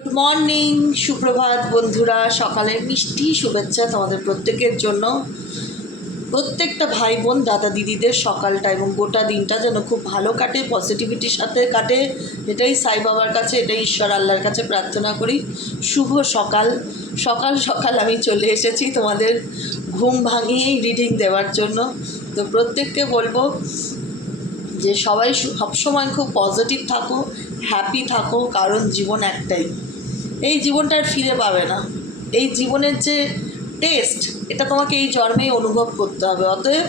Good morning, সুপ্রভাত বন্ধুরা। সকালের মিষ্টি শুভেচ্ছা তোমাদের প্রত্যেকের জন্য। প্রত্যেকটা ভাই বোন দাদা দিদিদের সকালটা এবং গোটা দিনটা যেন খুব ভালো কাটে, পজিটিভিটির সাথে কাটে, এটাই সাই বাবার কাছে, এটাই ঈশ্বর আল্লাহর কাছে প্রার্থনা করি। শুভ সকাল। সকাল সকাল আমি চলে এসেছি তোমাদের ঘুম ভাঙিয়েই রিডিং দেওয়ার জন্য। তো প্রত্যেককে বলবো যে সবাই সবসময় খুব পজিটিভ থাকো, হ্যাপি থাকো, কারণ জীবন একটাই। এই জীবনটা আর ফিরে পাবে না। এই জীবনের যে টেস্ট, এটা তোমাকে এই জন্মেই অনুভব করতে হবে। অতএব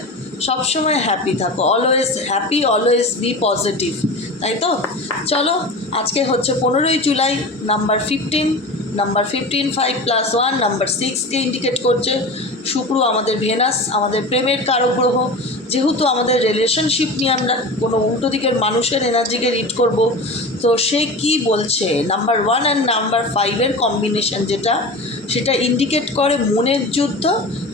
সবসময় হ্যাপি থাকো, always happy, always be positive, তাই তো? চলো, আজকে হচ্ছে 15ই জুলাই, নাম্বার 15। নাম্বার 15 5 + 1 নাম্বার 6কে ইন্ডিকেট করছে। শুক্র আমাদের ভেনাস, আমাদের প্রেমের কারক গ্রহ। যেহেতু আমাদের রিলেশনশিপ নিয়ে আমরা কোনো উল্টো দিকের মানুষের এনার্জিকে রিড করব, তো সে কি বলছে, নাম্বার 1 আর নাম্বার 5-এর কম্বিনেশন যেটা, সেটা ইন্ডিকেট করে মনের যুদ্ধ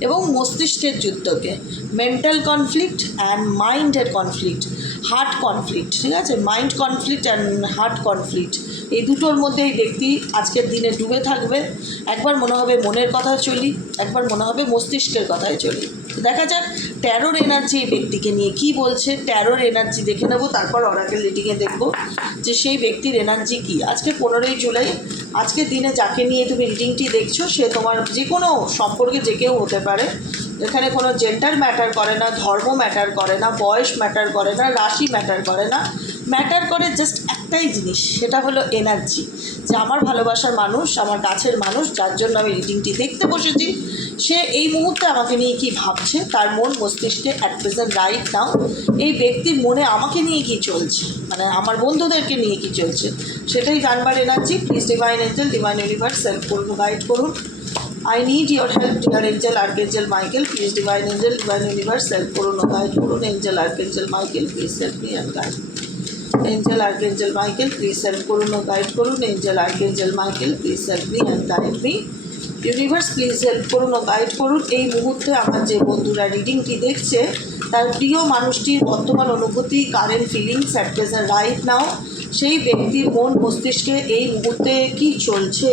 এবং মস্তিষ্কের যুদ্ধকে। মেন্টাল কনফ্লিক্ট অ্যান্ড মাইন্ডের কনফ্লিক্ট, হার্ট কনফ্লিক্ট, ঠিক আছে? Mind conflict and heart conflict, এই দুটোর মধ্যে এই ব্যক্তি আজকের দিনে ডুবে থাকবে। একবার মনে হবে মনের কথায় চলি, একবার মনে হবে মস্তিষ্কের কথায় চলি। দেখা যাক ট্যারোর এনার্জি এই ব্যক্তিকে নিয়ে কী বলছে। ট্যারোর এনার্জি দেখে নেব, তারপর অরাকেল রিডিংয়ে দেখব যে সেই ব্যক্তির এনার্জি কী। আজকে 15ই জুলাই, আজকের দিনে যাকে নিয়ে তুমি রিডিংটি দেখছো সে তোমার যে কোনো সম্পর্কে যে কেউ হতে পারে। এখানে কোনো জেন্ডার ম্যাটার করে না, ধর্ম ম্যাটার করে না, বয়স ম্যাটার করে না, রাশি ম্যাটার করে না। ম্যাটার করে জাস্ট একটাই জিনিস, সেটা হলো এনার্জি। যে আমার ভালোবাসার মানুষ, আমার কাছের মানুষ, যার জন্য আমি রিডিংটি দেখতে বসেছি, সে এই মুহূর্তে আমাকে নিয়ে কী ভাবছে, তার মন মস্তিষ্কে অ্যাট প্রেজেন্ট রাইট নাও এই ব্যক্তির মনে আমাকে নিয়ে কী চলছে, মানে আমার বন্ধুদেরকে নিয়ে কী চলছে, সেটাই জানবার energy. Please divine angel, divine universe help করুন, গাইড করুন। I need your help, dear angel, archangel Michael. Please, divine angel, divine universe, help করুন ও guide করুন। Angel, archangel Michael, please help me and guide. Angel, archangel Michael, please help করুন ও guide করুন। Angel, archangel Michael, please help me and guide me. Universe please help করুন ও guide করুন। এই মুহূর্তে আমার যে বন্ধুরা রিডিংটি দেখছে, তার প্রিয় মানুষটির বর্তমান অনুভূতি, current feelings at present right now, সেই ব্যক্তির মন মস্তিষ্কে এই মুহূর্তে কী চলছে,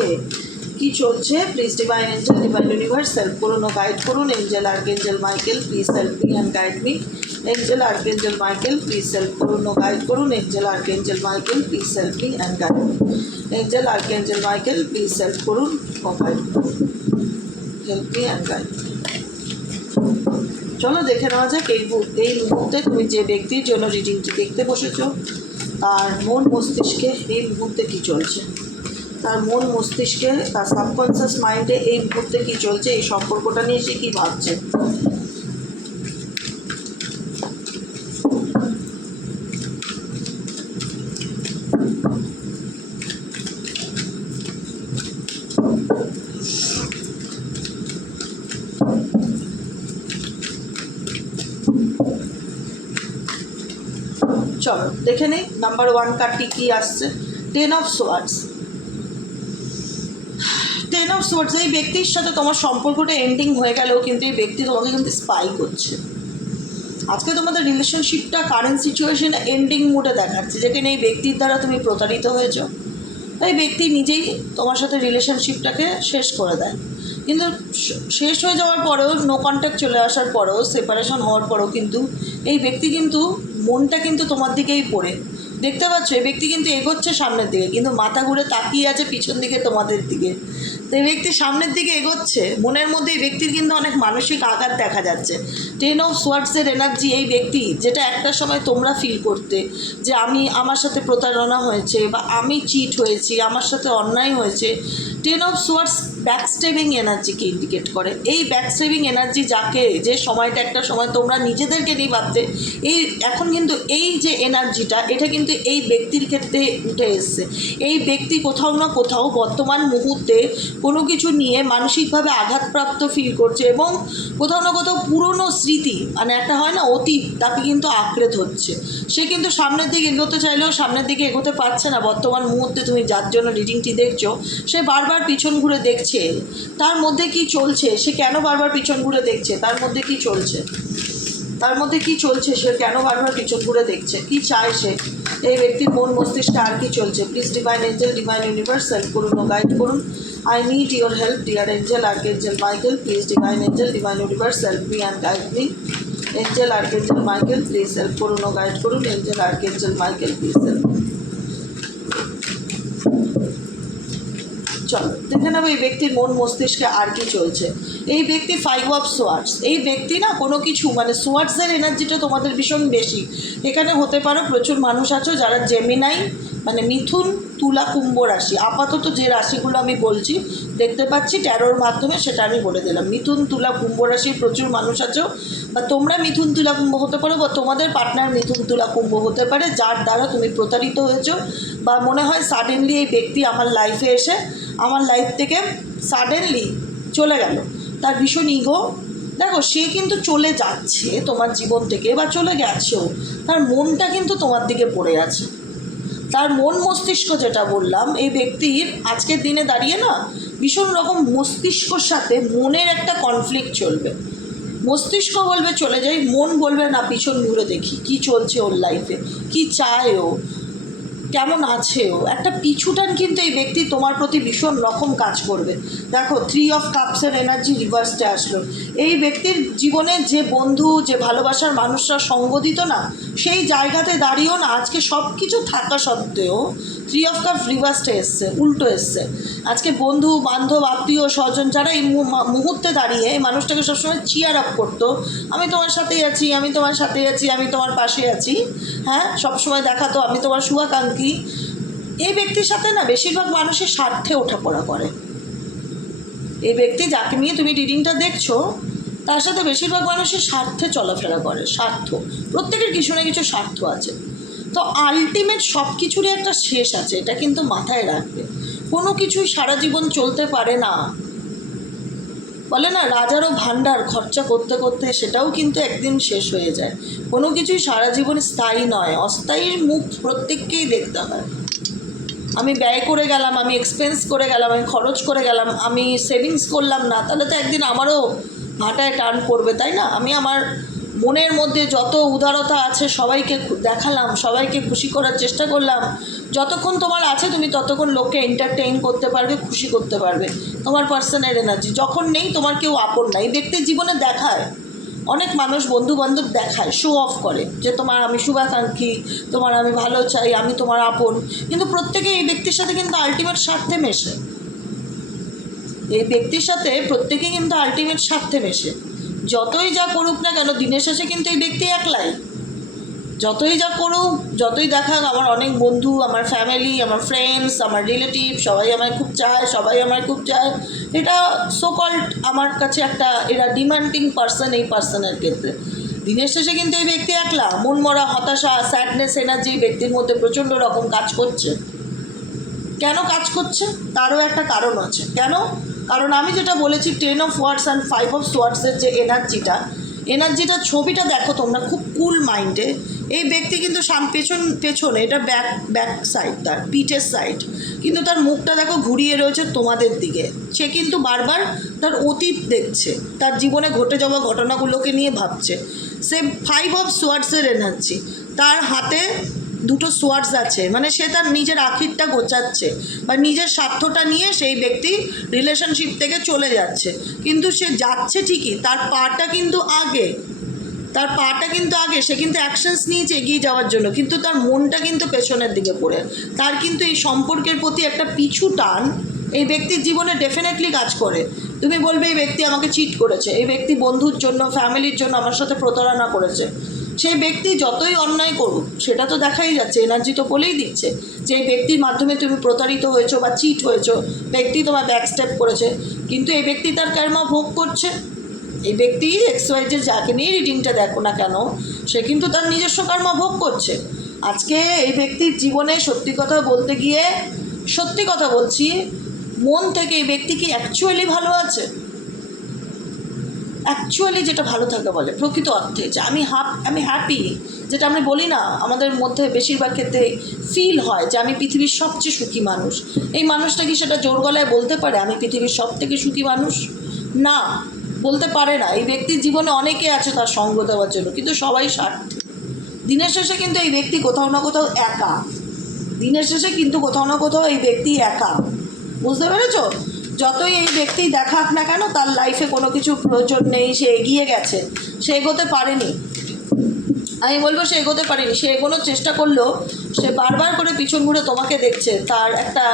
কি চলছে। Please divine angel, divine universe help করুন ও গাইড করুন। Angel, archangel Michael, please help me and guide me. Angel, archangel Michael, please help করুন ও গাইড করুন। Angel, archangel Michael, please help me and guide me. Angel, archangel Michael, please help করুন ও guide করুন। Help me and guide me. চলো দেখে নেওয়া যাক এই মুহূর্তে তুমি যে ব্যক্তির জন্য রিডিংটি দেখতে বসেছো, তার মন মস্তিষ্কে এই মুহূর্তে কী চলছে, তার মন মস্তিষ্কে, তার সাবকনসিয়াস মাইন্ডে এই মুহূর্তে কী চলছে, এই সম্পর্কটা নিয়ে সে কী ভাবছে। চলো দেখে নেই নাম্বার 1 কার্ডটি কী আসছে। 10 অফ সোয়ার্ডস। 10 অফ সোয়ার্ডস, এই ব্যক্তির সাথে তোমার সম্পর্কটা এন্ডিং হয়ে গেলেও কিন্তু এই ব্যক্তি তোমাকে কিন্তু স্পাই করছে। আজকে তোমাদের রিলেশনশিপটা কারেন্ট সিচুয়েশনে এন্ডিং মোডে দেখাচ্ছে, যেখানে এই ব্যক্তির দ্বারা তুমি প্রতারিত হয়েছ। এই ব্যক্তি নিজেই তোমার সাথে রিলেশনশিপটাকে শেষ করে দেয়, কিন্তু শেষ হয়ে যাওয়ার পরেও, নো কন্ট্যাক্ট চলে আসার পরেও, সেপারেশন হওয়ার পরেও কিন্তু এই ব্যক্তি কিন্তু মনটা কিন্তু তোমার দিকেই পড়ে। দেখতে পাচ্ছ এই ব্যক্তি কিন্তু এগোচ্ছে সামনের দিকে, কিন্তু মাথা ঘুরে তাকিয়ে আছে পিছন দিকে তোমাদের দিকে। তো এই ব্যক্তি সামনের দিকে এগোচ্ছে, মনের মধ্যে এই ব্যক্তির কিন্তু অনেক মানসিক আঘাত দেখা যাচ্ছে। 10 অফ সোয়ার্ডসের এনার্জি এই ব্যক্তি, যেটা একটা সময় তোমরা ফিল করতে যে আমার সাথে প্রতারণা হয়েছে, বা আমি চিট হয়েছি, আমার সাথে অন্যায় হয়েছে। 10 অফ সোয়ার্ডস ব্যাকস্টেবিং এনার্জিকে ইন্ডিকেট করে। এই ব্যাকস্টেবিং এনার্জি যাকে, যে সময়টা একটা সময় তোমরা নিজেদেরকে নিয়ে ভাবতে, এই এখন কিন্তু এই যে এনার্জিটা, এটা কিন্তু এই ব্যক্তির ক্ষেত্রে উঠে এসছে। এই ব্যক্তি কোথাও না কোথাও বর্তমান মুহূর্তে কোনো কিছু নিয়ে মানসিকভাবে আঘাতপ্রাপ্ত ফিল করছে, এবং কোথাও না কোথাও পুরনো স্মৃতি, মানে একটা হয় না অতীত, তাকে কিন্তু আঁকড়ে ধরছে। সে কিন্তু সামনের দিকে এগোতে চাইলেও সামনের দিকে এগোতে পারছে না। বর্তমান মুহূর্তে তুমি যার জন্য রিডিংটি দেখছো, সে বারবার পিছন ঘুরে দেখছে। তার মধ্যে কি চলছে, সে কেন বারবার পিছন ঘুরে দেখছে, তার মধ্যে কি চলছে, তার মধ্যে কি চলছে, সে কেন বারবার পিছন ঘুরে দেখছে, কি চায় সে, এই ব্যক্তির মন মস্তিষ্কে আর কি চলছে। Please divine angel, divine universe help করুন ও গাইড করুন। I need your help dear angel archangel Michael, please divine angel, divine universe help me and guide me. Angel archangel Michael please help করুন ও গাইড করুন। Angel archangel Michael please help. চলো দেখে নেবো এই ব্যক্তির মন মস্তিষ্কে আর কি চলছে। এই ব্যক্তি 5 অফ সোয়ার্ডস, এই ব্যক্তি না কোনো কিছু মানে সোয়ার্ডসের এনার্জিটা তোমাদের ভীষণ বেশি। এখানে হতে পারো প্রচুর মানুষ আছো যারা জেমিনাই মানে মিথুন, তুলা, কুম্ভ রাশি। আপাতত যে রাশিগুলো আমি বলছি দেখতে পাচ্ছি ট্যারোর মাধ্যমে, সেটা আমি বলে দিলাম। মিথুন, তুলা, কুম্ভ রাশির প্রচুর মানুষ আছো, বা তোমরা মিথুন, তুলা, কুম্ভ হতে পারো, বা তোমাদের পার্টনার মিথুন, তুলা, কুম্ভ হতে পারে, যার দ্বারা তুমি প্রতারিত হয়েছো, বা মনে হয় সাডেনলি এই ব্যক্তি আমার লাইফে এসে আমার লাইফ থেকে সাডেনলি চলে গেল। তার ভীষণ ইগো, দেখো সে কিন্তু চলে যাচ্ছে তোমার জীবন থেকে বা চলে গেছেও, তার মনটা কিন্তু তোমার দিকে পড়ে আছে। তার মন মস্তিষ্ক যেটা বললাম, এই ব্যক্তির আজকের দিনে দাঁড়িয়ে না ভীষণ রকম মস্তিষ্কর সাথে মনের একটা কনফ্লিক্ট চলবে। মস্তিষ্ক বলবে চলে যাই, মন বলবে না পিছন ঘুরে দেখি কি চলছে ওর লাইফে, কি চায় ও, কেমন আছে ও। একটা পিছুটান কিন্তু এই ব্যক্তি তোমার প্রতি ভীষণ রকম কাজ করবে। দেখো 3 অফ কাপসের এনার্জি রিভার্সটা আসলো। এই ব্যক্তির জীবনে যে বন্ধু, যে ভালোবাসার মানুষরা সঙ্গ দিত না, সেই জায়গাতে দাঁড়িয়েও না আজকে সব কিছু থাকা সত্ত্বেও 3 অফ কাপ রিভার্সটা এসছে, উল্টো এসছে। আজকে বন্ধু বান্ধব আত্মীয় স্বজন যারা এই মুহূর্তে দাঁড়িয়ে এই মানুষটাকে সবসময় চিয়ার আপ করতো, আমি তোমার সাথেই আছি, আমি তোমার সাথে আছি, আমি তোমার পাশে আছি, হ্যাঁ সবসময় দেখাতো আমি তোমার শুভাকাঙ্ক্ষী, এই ব্যক্তির সাথে না বেশিরভাগ মানুষের স্বার্থে ওঠাপড়া করে। এই ব্যক্তি যাকে নিয়ে তুমি রিডিংটা দেখছো তার সাথে বেশিরভাগ মানুষের স্বার্থে চলাফেরা করে। স্বার্থ, প্রত্যেকের কিছু না কিছু স্বার্থ আছে। তো আলটিমেট সব কিছুরই একটা শেষ আছে, এটা কিন্তু মাথায় রাখবে। কোনো কিছুই সারা জীবন চলতে পারে না। বলে না রাজারও ভাণ্ডার খরচা করতে করতে সেটাও কিন্তু একদিন শেষ হয়ে যায়। কোনো কিছুই সারা জীবন স্থায়ী নয়, অস্থায়ীর মুখ প্রত্যেককেই দেখতে হয়। আমি ব্যয় করে গেলাম, আমি এক্সপেন্স করে গেলাম, আমি খরচ করে গেলাম, আমি সেভিংস করলাম না, তাহলে তো একদিন আমারও ভাটায় টান পড়বে, তাই না? আমি আমার মনের মধ্যে যত উদারতা আছে সবাইকে দেখালাম, সবাইকে খুশি করার চেষ্টা করলাম। যতক্ষণ তোমার আছে তুমি ততক্ষণ লোককে এন্টারটেইন করতে পারবে, খুশি করতে পারবে, তোমার পার্সোনাল এনার্জি। যখন নেই তোমার কেউ আপন নাই। ব্যক্তির জীবনে দেখায় অনেক মানুষ, বন্ধু বান্ধব দেখায়, শো অফ করে যে তোমার আমি শুভাকাঙ্ক্ষী, তোমার আমি ভালো চাই, আমি তোমার আপন, কিন্তু প্রত্যেকে এই ব্যক্তির সাথে কিন্তু আলটিমেট স্বার্থে মেশে। এই ব্যক্তির সাথে প্রত্যেকে কিন্তু আলটিমেট স্বার্থে মেশে। যতই যা করুক না কেন দিনের শেষে কিন্তু এই ব্যক্তি একলাই। যতই যা করুক, যতই দেখাক, আমার অনেক বন্ধু, আমার ফ্যামিলি, আমার ফ্রেন্ডস, আমার রিলেটিভ সবাই আমায় খুব চায়, সবাই আমায় খুব চায়, এটা সো কল্ড আমার কাছে একটা এরা ডিমান্ডিং পার্সন। এই পার্সনের ক্ষেত্রে দিনের শেষে কিন্তু এই ব্যক্তি একলা। মনমরা, হতাশা, স্যাডনেস এনার্জি ব্যক্তির মধ্যে প্রচণ্ড রকম কাজ করছে। কেন কাজ করছে তারও একটা কারণ আছে। কেন? কারণ আমি যেটা বলেছি 10 অফ ওয়ার্ডস অ্যান্ড 5 অফ সোয়ার্ডসের যে এনার্জিটা ছবিটা দেখো তোমরা খুব কুল মাইন্ডে। এই ব্যক্তি কিন্তু পেছনে এটা ব্যাক সাইড, তার পিঠের সাইড, কিন্তু তার মুখটা দেখো ঘুরিয়ে রয়েছে তোমাদের দিকে। সে কিন্তু বারবার তার অতীত দেখছে, তার জীবনে ঘটে যাওয়া ঘটনাগুলোকে নিয়ে ভাবছে। সে 5 অফ সোয়ার্ডসের এনার্জি, তার হাতে 2টো সোয়ার্ডস আছে, মানে সে তার নিজের আখিরটা গোছাচ্ছে বা নিজের স্বার্থটা নিয়ে সেই ব্যক্তি রিলেশনশিপ থেকে চলে যাচ্ছে। কিন্তু সে যাচ্ছে ঠিকই, তার পাটা কিন্তু আগে, সে কিন্তু অ্যাকশনস নিয়েছে এগিয়ে যাওয়ার জন্য, কিন্তু তার মনটা কিন্তু পেছনের দিকে পড়ে। তার কিন্তু এই সম্পর্কের প্রতি একটা পিছু টান এই ব্যক্তির জীবনে ডেফিনেটলি কাজ করে। তুমি বলবে এই ব্যক্তি আমাকে চিট করেছে, এই ব্যক্তি বন্ধুর জন্য, ফ্যামিলির জন্য আমার সাথে প্রতারণা করেছে। সেই ব্যক্তি যতই অন্যায় করুক সেটা তো দেখাই যাচ্ছে, এনার্জি তো বলেই দিচ্ছে যে এই ব্যক্তির মাধ্যমে তুমি প্রতারিত হয়েছো বা চিট হয়েছো, ব্যক্তি তোমার ব্যাকস্টেপ করেছে, কিন্তু এই ব্যক্তি তার কর্ম ভোগ করছে। এই ব্যক্তি XYZ যাকে নিয়ে রিডিংটা দেখো না কেন, সে কিন্তু তার নিজস্ব কর্ম ভোগ করছে। আজকে এই ব্যক্তির জীবনে সত্যি কথা বলতে গিয়ে, সত্যি কথা বলছি মন থেকে, এই ব্যক্তি কি অ্যাকচুয়ালি ভালো আছে? অ্যাকচুয়ালি যেটা ভালো থাকে বলে প্রকৃত অর্থে যে আমি হ্যাপি, যেটা আমরা বলি না আমাদের মধ্যে বেশিরভাগ ক্ষেত্রে ফিল হয় যে আমি পৃথিবীর সবচেয়ে সুখী মানুষ। এই মানুষটা কি সেটা জোর গলায় বলতে পারে আমি পৃথিবীর সবথেকে সুখী মানুষ? না, বলতে পারে না। এই ব্যক্তির জীবনে অনেকে আছে তার সঙ্গ দেওয়ার জন্য, কিন্তু সবাই স্বার্থী। দিনের শেষে কিন্তু এই ব্যক্তি কোথাও না কোথাও একা। দিনের শেষে কিন্তু কোথাও না কোথাও এই ব্যক্তি একা, বুঝতে পেরেছ? যতই এই ব্যক্তি দেখাক না কেন তার লাইফে কোনো কিছু প্রয়োজন নেই, সে এগিয়ে গেছে, সে এগোতে পারেনি। আমি বলবো সে এগোতে পারেনি, সে এগোনোর চেষ্টা করলেও সে বারবার করে পিছন ঘুরে তোমাকে দেখছে। তার একটা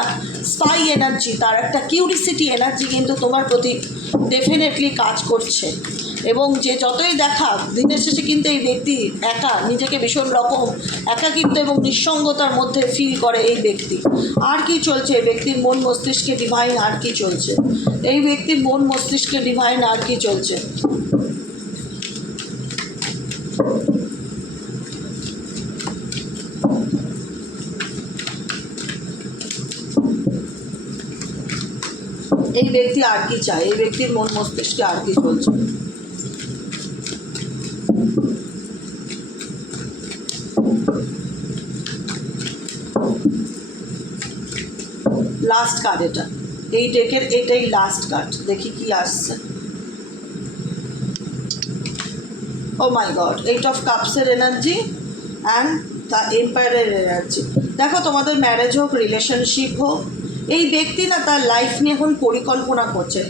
স্পাই এনার্জি, তার একটা কিউরিসিটি এনার্জি কিন্তু তোমার প্রতি ডেফিনেটলি কাজ করছে। এবং যে যতই দেখাক, দিনের শেষে কিন্তু এই ব্যক্তি একা, নিজেকে ভীষণ রকম একাকিত্ব এবং নিঃসঙ্গতার মধ্যে ফিল করে এই ব্যক্তি। আর কি চলছে এই ব্যক্তির মন মস্তিষ্কে ডিভাইন? আর কি চলছে এই ব্যক্তির মন মস্তিষ্কে ডিভাইন? আর কি চলছে? এই ব্যক্তি আর কি চায়? এই ব্যক্তির মন মস্তিষ্কে আর কি চলছে? লাস্ট কার্ড এটা, এই ডেকের এটাই লাস্ট কার্ড। দেখি কি আসছে। ও মাই গড, 8 অফ কাপসের এনার্জি অ্যান্ড দ্য এম্পায়ারের এনার্জি। দেখো, তোমাদের ম্যারেজ হোক, রিলেশনশিপ হোক, এই ব্যক্তি না তার লাইফ নিয়ে এখন পরিকল্পনা করছে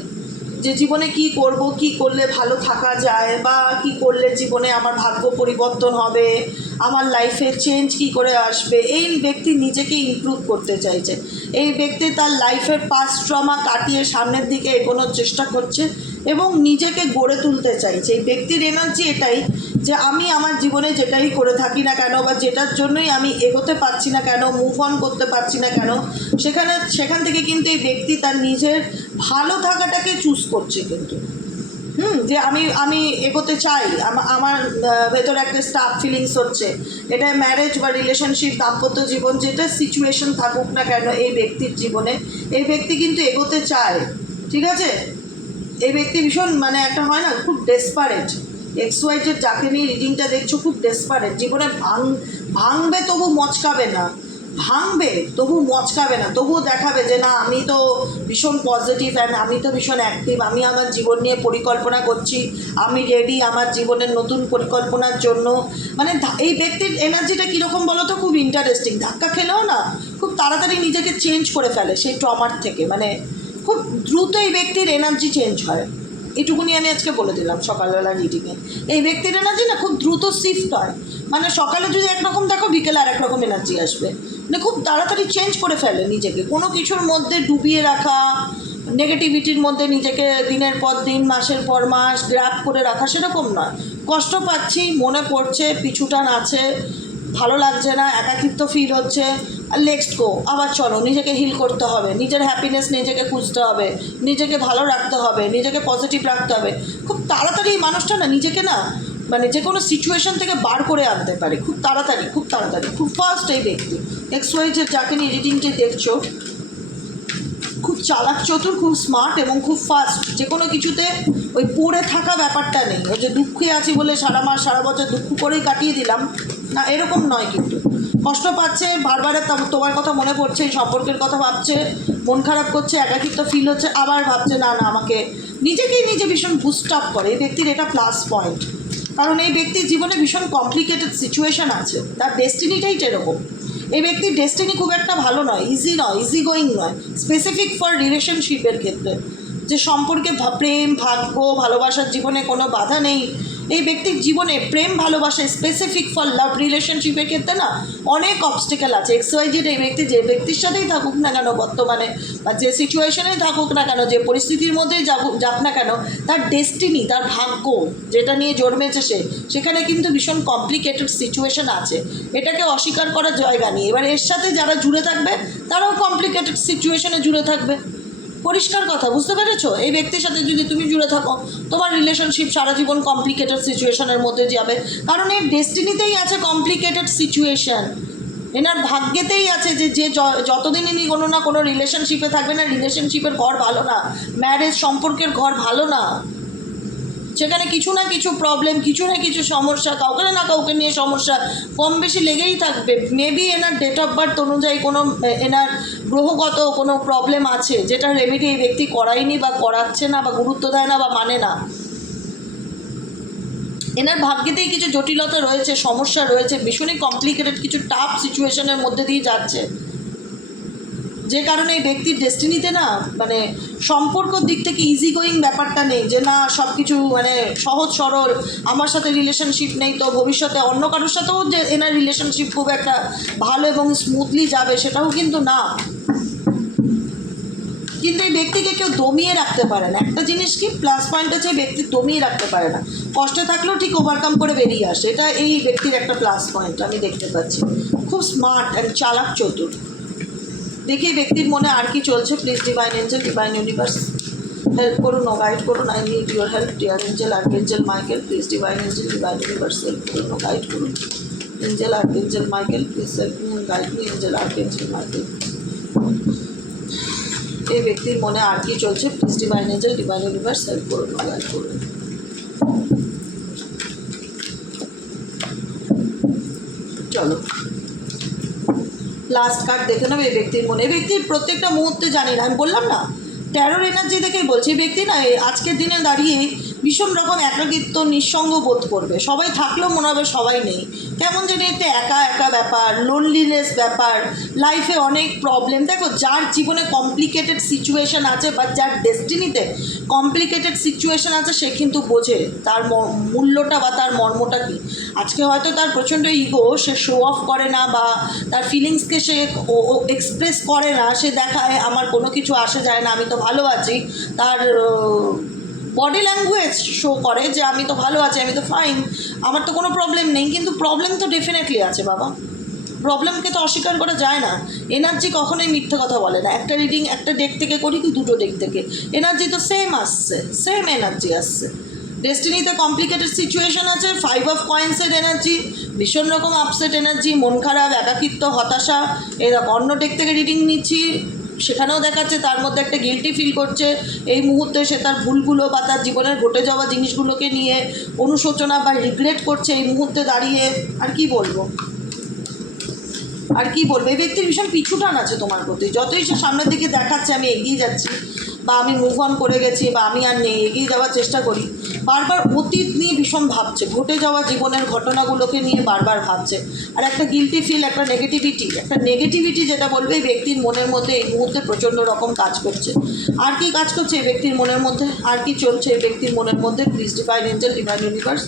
যে জীবনে কি করব, কি করলে ভালো থাকা যায়, বা কি করলে জীবনে আমার ভাগ্য পরিবর্তন হবে, আমার লাইফে চেঞ্জ কি করে আসবে। এই ব্যক্তি নিজেকে ইমপ্রুভ করতে চাইছে। এই ব্যক্তি তার লাইফের পাস্ট ট্রমা কাটিয়ে সামনের দিকে এগোনোর চেষ্টা করছে এবং নিজেকে গড়ে তুলতে চাইছে। এই ব্যক্তির এনার্জি এটাই যে আমি আমার জীবনে যেটাই করে থাকি না কেন, বা যেটার জন্যই আমি এগোতে পারছি না কেন, মুভ অন করতে পারছি না কেন, সেখান থেকে কিন্তু এই ব্যক্তি তার নিজের ভালো থাকাটাকে চুজ করছে। কিন্তু যে আমি এগোতে চাই, আমার ভেতরে একটা স্টাফ ফিলিংস হচ্ছে। এটা ম্যারেজ বা রিলেশনশিপ, দাম্পত্য জীবন, যেটা সিচুয়েশন থাকুক না কেন এই ব্যক্তির জীবনে, এই ব্যক্তি কিন্তু এগোতে চায়। ঠিক আছে? এই ব্যক্তি ভীষণ একটা হয় না, খুব ডেসপারেট। XYZ যাকে নিয়ে রিডিংটা দেখছো, খুব ডেসপারেট। জীবনে ভাঙবে তবু মচকাবে না, ভাঙবে তবু মচকাবে না, তবুও দেখাবে যে না, আমি তো ভীষণ পজিটিভ অ্যান্ড আমি তো ভীষণ অ্যাক্টিভ, আমি আমার জীবন নিয়ে পরিকল্পনা করছি, আমি রেডি আমার জীবনের নতুন পরিকল্পনার জন্য। এই ব্যক্তির এনার্জিটা কীরকম বলো তো? খুব ইন্টারেস্টিং। ধাক্কা খেলেও না খুব তাড়াতাড়ি নিজেকে চেঞ্জ করে ফেলে সেই ট্রমার থেকে। খুব দ্রুত এই ব্যক্তির এনার্জি চেঞ্জ হয়। এটুকুনি আমি আজকে বলে দিলাম সকালবেলা রিডিংয়ে। এই ব্যক্তির এনার্জি না খুব দ্রুত শিফট হয়। সকালে যদি একরকম দেখো, বিকেলে আর একরকম এনার্জি আসবে। খুব তাড়াতাড়ি চেঞ্জ করে ফেলে নিজেকে। কোনো কিছুর মধ্যে ডুবিয়ে রাখা, নেগেটিভিটির মধ্যে নিজেকে দিনের পর দিন, মাসের পর মাস গ্র্যাব করে রাখা, সেরকম নয়। কষ্ট পাচ্ছি, মনে পড়ছে, পিছুটান আছে, ভালো লাগছে না, একাকিত্ব ফিল হচ্ছে, আর নেক্সট গো, আবার চলো, নিজেকে হিল করতে হবে, নিজের হ্যাপিনেস নিজেকে খুঁজতে হবে, নিজেকে ভালো রাখতে হবে, নিজেকে পজিটিভ রাখতে হবে। খুব তাড়াতাড়ি এই মানুষটা না নিজেকে যে কোনো সিচুয়েশন থেকে বার করে আনতে পারে খুব তাড়াতাড়ি, খুব ফাস্ট। এই ব্যক্তি XYZ যাকে নিয়ে রিডিংটি দেখছো, খুব চালাক, চতুর, খুব স্মার্ট এবং খুব ফাস্ট। যে কোনো কিছুতে ওই পড়ে থাকা ব্যাপারটা নেই। ওই যে দুঃখে আছি বলে সারা মাস সারা বছর দুঃখ করেই কাটিয়ে দিলাম না, এরকম নয়। কিন্তু কষ্ট পাচ্ছে, বারবার তোমার কথা মনে পড়ছে, এই সম্পর্কের কথা ভাবছে, মন খারাপ করছে, একাকিত্ব ফিল হচ্ছে, আবার ভাবছে না আমাকে নিজেকেই নিজে ভীষণ বুস্ট আপ করে। এই ব্যক্তির এটা প্লাস পয়েন্ট, কারণ এই ব্যক্তির জীবনে ভীষণ কমপ্লিকেটেড সিচুয়েশান আছে। তার ডেস্টিনিটাই এরকম। এই ব্যক্তির ডেস্টিনি খুব একটা ভালো নয়, ইজি গোয়িং নয়। স্পেসিফিক ফর রিলেশনশিপের ক্ষেত্রে, যে সম্পর্কে প্রেম, ভাগ্য, ভালোবাসার জীবনে কোনো বাধা নেই। এই ব্যক্তির জীবনে প্রেম, ভালোবাসা, স্পেসিফিক ফর লাভ রিলেশনশিপের ক্ষেত্রে না অনেক অবস্টেকেল আছে। XYZ এই ব্যক্তি যে ব্যক্তির সাথেই থাকুক না কেন বর্তমানে, বা যে সিচুয়েশনেই থাকুক না কেন, যে পরিস্থিতির মধ্যেই যাক না কেন, তার ডেস্টিনি, তার ভাগ্য যেটা নিয়ে জন্মেছে সেখানে কিন্তু ভীষণ কমপ্লিকেটেড সিচুয়েশন আছে। এটাকে অস্বীকার করার জায়গা নেই। এবার এর সাথে যারা জুড়ে থাকবে তারাও কমপ্লিকেটেড সিচুয়েশনে জুড়ে থাকবে। পরিষ্কার কথা, বুঝতে পেরেছো? এই ব্যক্তির সাথে যদি তুমি জুড়ে থাকো, তোমার রিলেশনশিপ সারা জীবন কমপ্লিকেটেড সিচুয়েশনের মধ্যে যাবে, কারণ এর ডেস্টিনিতেই আছে কমপ্লিকেটেড সিচুয়েশন। এনার ভাগ্যেতেই আছে যে যতদিন ইনি কোনো না কোনো রিলেশনশিপে থাকবে না, রিলেশনশিপের ঘর ভালো না, ম্যারেজ সম্পর্কের ঘর ভালো না, সেখানে কিছু না কিছু প্রবলেম, কিছু না কিছু সমস্যা, কাউকে না কাউকে নিয়ে সমস্যা কম বেশি লেগেই থাকবে। মেবি এনার ডেট অফ বার্থ অনুযায়ী কোনো এনার গ্রহগত কোনো প্রবলেম আছে, যেটা রেমেডি এই ব্যক্তি করায়নি বা করাচ্ছে না বা গুরুত্ব দেয় না বা মানে না। এনার ভাগ্যেতেই কিছু জটিলতা রয়েছে, সমস্যা রয়েছে, ভীষণই কমপ্লিকেটেড কিছু টাফ সিচুয়েশনের মধ্যে দিয়ে যাচ্ছে, যে কারণে এই ব্যক্তির ডেস্টিনিতে না মানে সম্পর্কর দিক থেকে ইজি গোয়িং ব্যাপারটা নেই, যে না সব কিছু মানে সহজ সরল, আমার সাথে রিলেশনশিপ নেই তো ভবিষ্যতে অন্য কারোর সাথেও যে এনার রিলেশনশিপ খুব একটা ভালো এবং স্মুথলি যাবে সেটাও কিন্তু না। কিন্তু এই ব্যক্তিকে কেউ দমিয়ে রাখতে পারে না। একটা জিনিস কি প্লাস পয়েন্ট আছে, এই ব্যক্তি দমিয়ে রাখতে পারে না, কষ্টে থাকলেও ঠিক ওভারকাম করে বেরিয়ে আসে, এটা এই ব্যক্তির একটা প্লাস পয়েন্ট আমি দেখতে পাচ্ছি। খুব স্মার্ট অ্যান্ড চালাক চতুর। দেখি ব্যক্তির মনে আর কি চলছে। Please divine angel, divine universe help করুন ও গাইড করুন। I need your help dear angel, archangel Michael. Please divine angel, divine universe help করুন ও গাইড করুন। Angel, archangel Michael, please help me and guide me. Angel, archangel Michael. এই ব্যক্তির মনে আর কি চলছে। Please divine angel, divine universe help করুন ও গাইড করুন। চলো লাস্ট কার্ড দেখে নেবে এই ব্যক্তির মনে। এই ব্যক্তির প্রত্যেকটা মুহূর্তে জানি না, আমি বললাম না ট্যারোর এনার্জি দেখেই বলছি, এই ব্যক্তি না আজকের দিনে দাঁড়িয়ে ভীষণ রকম একাকিত্ব নিঃসঙ্গ বোধ করবে। সবাই থাকলেও মনে হবে সবাই নেই, কেমন জানি একটা একা একা ব্যাপার, লোনলিনেস ব্যাপার, লাইফে অনেক প্রবলেম। দেখো যার জীবনে কমপ্লিকেটেড সিচুয়েশান আছে বা যার ডেস্টিনিতে কমপ্লিকেটেড সিচুয়েশান আছে সে কিন্তু বোঝে তার মূল্যটা বা তার মর্মটা কী। আজকে হয়তো তার প্রচণ্ড ইগো, সে শো অফ করে না বা তার ফিলিংসকে সে এক্সপ্রেস করে না, সে দেখায় আমার কোনো কিছু আসে যায় না, আমি তো ভালো আছি। তার বডি ল্যাঙ্গুয়েজ শো করে যে আমি তো ভালো আছি, আমি তো ফাইন, আমার তো কোনো প্রবলেম নেই। কিন্তু প্রবলেম তো ডেফিনেটলি আছে বাবা, প্রবলেমকে তো অস্বীকার করা যায় না। এনার্জি কখনোই মিথ্যে কথা বলে না। একটা রিডিং একটা ডেক থেকে করি কি দুটো ডেক থেকে, এনার্জি তো সেম আসছে, সেম এনার্জি আসছে। ডেস্টিনিতে কমপ্লিকেটেড সিচুয়েশন আছে, 5 অফ কয়েন্সের এনার্জি, ভীষণ রকম আপসেট এনার্জি, মন খারাপ, একাকিত্ব, হতাশা। এরকম অন্য ডেক থেকে রিডিং নিচ্ছি, সেখানেও দেখাচ্ছে তার মধ্যে একটা গিল্টি ফিল করছে এই মুহূর্তে। সে তার ভুলগুলো বা তার জীবনের ঘটে যাওয়া জিনিসগুলোকে নিয়ে অনুশোচনা বা রিগ্রেট করছে এই মুহূর্তে দাঁড়িয়ে। আর কি বলবো, আর কি বলবো, এই ব্যক্তির ভীষণ পিছুটান আছে তোমার প্রতি। যতই সে সামনের দিকে দেখাচ্ছে আমি এগিয়ে যাচ্ছি বা আমি মুভ অন করে গেছি বা আমি আর নেই, এগিয়ে যাওয়ার চেষ্টা করি, বারবার অতীত নিয়ে ভীষণ ভাবছে, ঘটে যাওয়া জীবনের ঘটনাগুলোকে নিয়ে বারবার ভাবছে। আর একটা গিল্টি ফিল, একটা নেগেটিভিটি যেটা বলবে এই ব্যক্তির মনের মধ্যে এই মুহূর্তে প্রচণ্ড রকম কাজ করছে। আর কি কাজ করছে এই ব্যক্তির মনের মধ্যে, আর কি চলছে এই ব্যক্তির মনের মধ্যে। Please divine angel, divine universe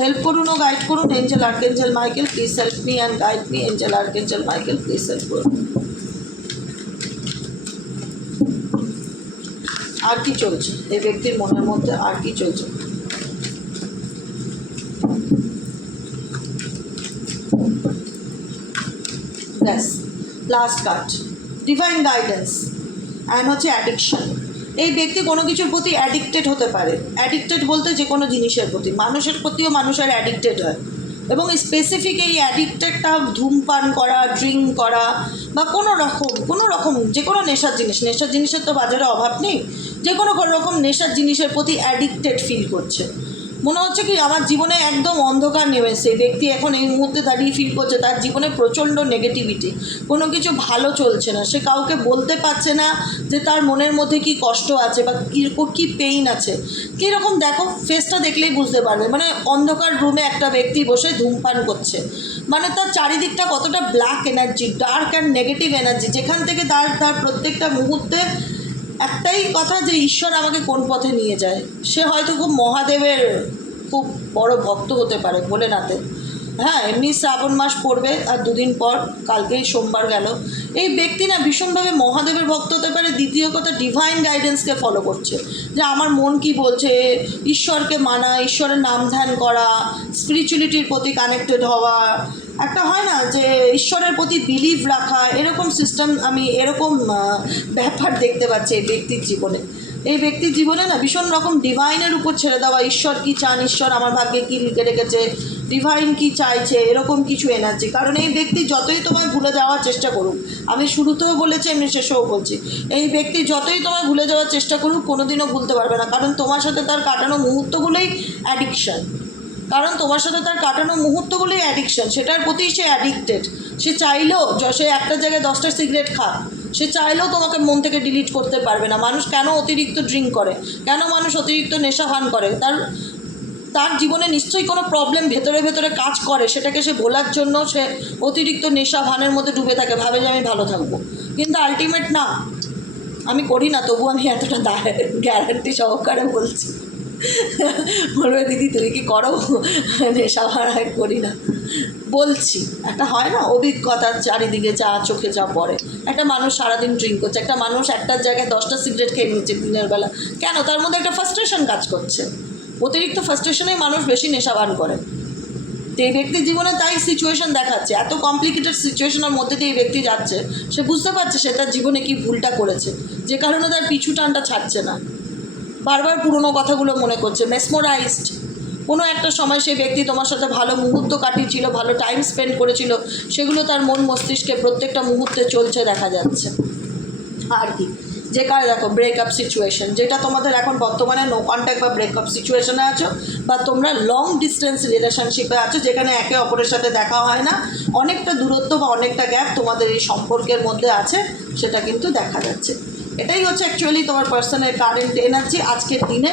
help করুন ও গাইড করুন। Angel, archangel Michael, please help me and guide me. Angel, archangel Michael, please help করুন। আর কি চলছে এই ব্যক্তির মনের মধ্যে, আর কি চলছে। ব্যাস last card divine guidance and হচ্ছে অ্যাডিকশন। এই ব্যক্তি কোনো কিছুর প্রতি অ্যাডিক্টেড হতে পারে। অ্যাডিক্টেড বলতে যে কোনো জিনিসের প্রতি, মানুষের প্রতিও মানুষের অ্যাডিক্টেড হয়। এবং স্পেসিফিক এই অ্যাডিক্টেডটা ধূমপান করা, ড্রিঙ্ক করা বা কোনো রকম যে কোনো নেশার জিনিসের তো বাজারে অভাব নেই, যে কোনো রকম নেশার জিনিসের প্রতি অ্যাডিক্টেড ফিল করছে। মনে হচ্ছে কি আমার জীবনে একদম অন্ধকার নেমেছে। ব্যক্তি এখন এই মুহূর্তে দাঁড়িয়ে ফিল করছে তার জীবনে প্রচণ্ড নেগেটিভিটি, কোনো কিছু ভালো চলছে না, সে কাউকে বলতে পারছে না যে তার মনের মধ্যে কি কষ্ট আছে বা কী পেইন আছে। কীরকম দেখো ফেসটা দেখলেই বুঝতে পারবে, মানে অন্ধকার রুমে একটা ব্যক্তি বসে ধূমপান করছে, মানে তার চারিদিকটা কতটা black energy, dark and negative energy, যেখান থেকে তার প্রত্যেকটা মুহূর্তে একটাই কথা যে ঈশ্বর আমাকে কোন পথে নিয়ে যায়। সে হয়তো খুব মহাদেবের খুব বড় ভক্ত হতে পারে, ভোলেনাথের। হ্যাঁ, এমনি শ্রাবণ মাস পড়বে আর দুদিন পর, কালকেই সোমবার গেল। এই ব্যক্তি না ভীষণভাবে মহাদেবের ভক্ত হতে পারে। দ্বিতীয় কথা, ডিভাইন গাইডেন্সকে ফলো করছে, যে আমার মন কি বলছে, ঈশ্বরকে মানা, ঈশ্বরের নাম ধ্যান করা, স্পিরিচুয়ালিটির প্রতি কানেক্টেড হওয়া, একটা হয় না যে ঈশ্বরের প্রতি বিলিভ রাখা, এরকম সিস্টেম আমি এরকম ব্যাপার দেখতে পাচ্ছি এই ব্যক্তির জীবনে। এই ব্যক্তির জীবনে না ভীষণ রকম ডিভাইনের উপর ছেড়ে দেওয়া, ঈশ্বর কি চান, ঈশ্বর আমার ভাগ্যে কী লিখে রেখেছে, ডিভাইন কি চাইছে, এরকম কিছু এনার্জি। কারণ এই ব্যক্তি যতই তোমায় ভুলে যাওয়ার চেষ্টা করুক, আমি শুরুতেও বলেছি এমনি শেষেও বলছি, এই ব্যক্তি যতই তোমায় ভুলে যাওয়ার চেষ্টা করুক কোনোদিনও ভুলতে পারবে না। কারণ তোমার সাথে তার কাটানো মুহূর্তগুলোই অ্যাডিকশান, সেটার প্রতি সে অ্যাডিক্টেড। সে চাইলেও, সে একটা জায়গায় 10টা সিগারেট খাক, সে চাইলেও তোমাকে মন থেকে ডিলিট করতে পারবে না। মানুষ কেন অতিরিক্ত ড্রিঙ্ক করে, কেন মানুষ অতিরিক্ত নেশা পান করে, তার তার জীবনে নিশ্চয়ই কোনো প্রবলেম ভেতরে ভেতরে কাজ করে, সেটাকে সে ভোলার জন্য সে অতিরিক্ত নেশা ভানের মধ্যে ডুবে থাকে, ভাবে যে আমি ভালো থাকবো, কিন্তু আলটিমেট না। আমি করি না, তবু আমি এতটা গ্যারান্টি সহকারে বলছি। বলবে দিদি তুমি কি করো? নেশা ভান আমি করি না, বলছি। একটা হয় না অভিজ্ঞতা, চারিদিকে যা চোখে যা পড়ে। একটা মানুষ সারাদিন ড্রিঙ্ক করছে, একটা মানুষ একটার জায়গায় 10টা সিগারেট খেয়ে নিচ্ছে দিনের বেলা, কেন? তার মধ্যে একটা ফার্স্ট্রেশন কাজ করছে। অতিরিক্ত ফার্স্ট্রেশনেই মানুষ বেশি নেশাবান করে। তো এই ব্যক্তির জীবনে তাই সিচুয়েশন দেখাচ্ছে, এত কমপ্লিকেটেড সিচুয়েশনের মধ্যে দিয়ে এই ব্যক্তি যাচ্ছে, সে বুঝতে পারছে সে তার জীবনে কি ভুলটা করেছে, যে কারণে তার পিছু টানটা ছাড়ছে না, বারবার পুরনো কথাগুলো মনে করছে, মেসমোরাইজড। কোনো একটা সময় সেই ব্যক্তি তোমার সাথে ভালো মুহূর্ত কাটিয়েছিল, ভালো টাইম স্পেন্ড করেছিল, সেগুলো তার মন মস্তিষ্কে প্রত্যেকটা মুহূর্তে চলছে দেখা যাচ্ছে। আর কি, যে কারণে দেখো ব্রেকআপ সিচুয়েশন, যেটা তোমাদের এখন বর্তমানে নো কন্ট্যাক্ট বা ব্রেকআপ সিচুয়েশনে আছো, বা তোমরা লং ডিস্টেন্স রিলেশনশিপে আছো, যেখানে একে অপরের সাথে দেখা হয় না, অনেকটা দূরত্ব বা অনেকটা গ্যাপ তোমাদের এই সম্পর্কের মধ্যে আছে, সেটা কিন্তু দেখা যাচ্ছে। এটাই হচ্ছে অ্যাকচুয়ালি তোমার পার্সনের কারেন্ট এনার্জি আজকের দিনে।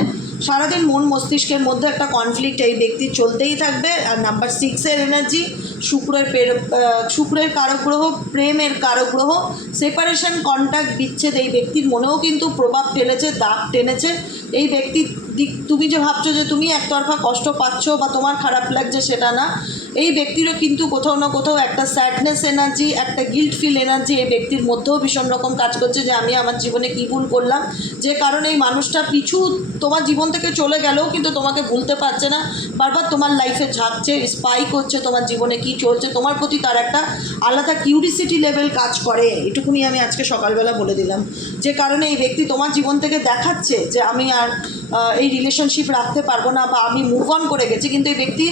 সারাদিন মন মস্তিষ্কের মধ্যে একটা কনফ্লিক্ট এই ব্যক্তির চলতেই থাকবে। আর নাম্বার 6-এর এনার্জি, শুক্রের কারক গ্রহ, প্রেমের কারক গ্রহ, সেপারেশন, কন্ট্যাক্ট, বিচ্ছেদ এই ব্যক্তির মনেও কিন্তু প্রভাব ফেলেছে, দাগ টেনেছে। এই ব্যক্তির দিক, তুমি যে ভাবছো যে তুমি একতরফা কষ্ট পাচ্ছ বা তোমার খারাপ লাগছে, সেটা না। এই ব্যক্তিরও কিন্তু কোথাও না কোথাও একটা স্যাডনেস এনার্জি, একটা গিল্ট ফিল এনার্জি এই ব্যক্তির মধ্যেও ভীষণ রকম কাজ করছে, যে আমি আমার জীবনে কী ভুল করলাম, যে কারণে এই মানুষটা পিছু তোমার জীবন থেকে চলে গেলেও কিন্তু তোমাকে ভুলতে পারছে না, বারবার তোমার লাইফে ঝাঁকছে, স্পাই করছে তোমার জীবনে কি চলছে, তোমার প্রতি তার একটা আলাদা কিউরিসিটি লেভেল কাজ করে। এটুকুনি আমি আজকে সকালবেলা বলে দিলাম, যে কারণে এই ব্যক্তি তোমার জীবন থেকে দেখাচ্ছে যে আমি আর এই রিলেশনশিপ রাখতে পারবো না, বা আমি মুভ অন করে গেছি, কিন্তু এই ব্যক্তি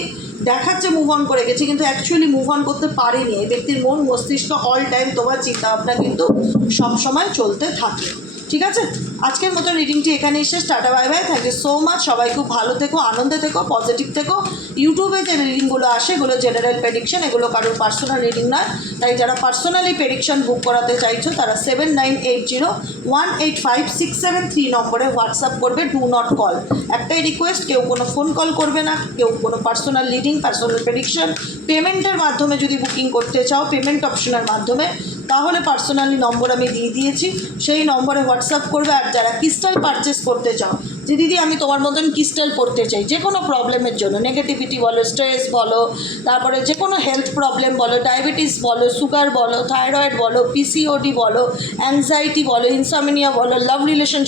দেখাচ্ছে মুভ অন করে গেছে, কিন্তু অ্যাকচুয়ালি মুভ অন করতে পারেনি। এই ব্যক্তির মন মস্তিষ্ক অল টাইম তোমার চিন্তাভাবনা কিন্তু সবসময় চলতে থাকে। ঠিক আছে, আজকের মতো রিডিংটি এখানেই শেষ। Tata, bye bye, thank you so much. সবাই খুব ভালো থেকো, আনন্দে থেকো, পজিটিভ থেকো। ইউটিউবে যে রিডিংগুলো আসে এগুলো জেনারেল প্রেডিকশন, এগুলো কারোর পার্সোনাল রিডিং নয়। তাই যারা পার্সোনালি প্রেডিকশন বুক করাতে চাইছো তারা 7980185673 নম্বরে হোয়াটসঅ্যাপ করবে, ডু নট কল। একটাই রিকোয়েস্ট, কেউ কোনো ফোন কল করবে না, কেউ কোনো পার্সোনাল রিডিং, পার্সোনাল প্রেডিকশন পেমেন্টের মাধ্যমে যদি বুকিং করতে চাও, পেমেন্ট অপশনের মাধ্যমে, তাহলে পার্সোনালি নম্বর আমি দিয়ে দিয়েছি, সেই নম্বরে হোয়াটসঅ্যাপ করবে। আর যারা ক্রিস্টাল পারচেস করতে চাও, যে দিদি আমি তোমার মতন ক্রিস্টাল পড়তে চাই, যে কোনো প্রবলেমের জন্য, নেগেটিভিটি বলো, স্ট্রেস বলো, তারপরে যে কোনো হেলথ প্রবলেম বলো, ডায়াবেটিস বলো, সুগার বলো, থাইরয়েড বলো, পিসিওডি বলো, অ্যাংজাইটি বলো, ইনসোমনিয়া বলো, লাভ রিলেশনশিপ